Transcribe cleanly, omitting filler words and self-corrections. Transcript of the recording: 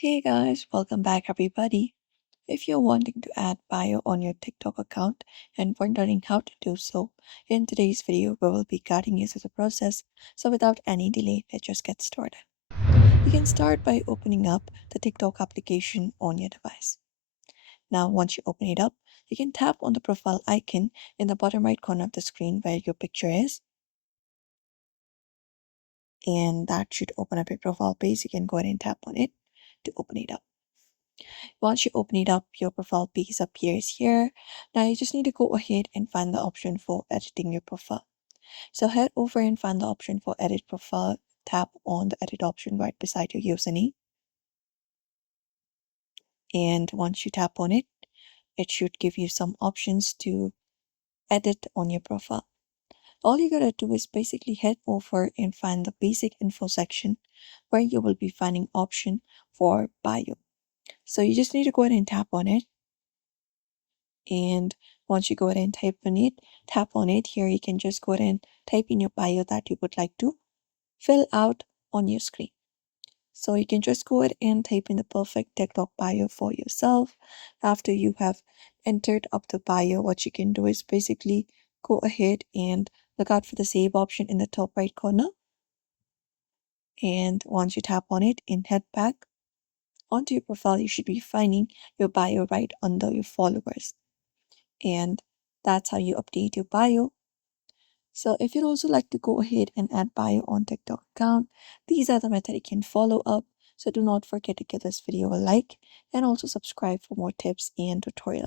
Hey guys, welcome back everybody. If you're wanting to add bio on your TikTok account and wondering how to do so, in today's video we will be guiding you through the process. So without any delay, let's just get started. You can start by opening up the TikTok application on your device. Now once you open it up, you can tap on the profile icon in the bottom right corner of the screen where your picture is, and that should open up your profile page. You can go ahead and tap on it to open it up. Once you open it up, your profile piece appears here. Now you just need to go ahead and find the option for editing your profile. So head over and find the option for edit profile. Tap on the edit option right beside your username. And once you tap on it, it should give you some options to edit on your profile. All you gotta do is basically head over and find the basic info section where you will be finding option for bio. So you just need to go ahead and tap on it. And once you go ahead and tap on it here, you can just go ahead and type in your bio that you would like to fill out on your screen. So you can just go ahead and type in the perfect TikTok bio for yourself. After you have entered up the bio, what you can do is basically go ahead and look out for the save option in the top right corner. And once you tap on it and head back onto your profile, you should be finding your bio right under your followers. And that's how you update your bio. So if you'd also like to go ahead and add bio on TikTok account, these are the methods you can follow up. So do not forget to give this video a like and also subscribe for more tips and tutorials.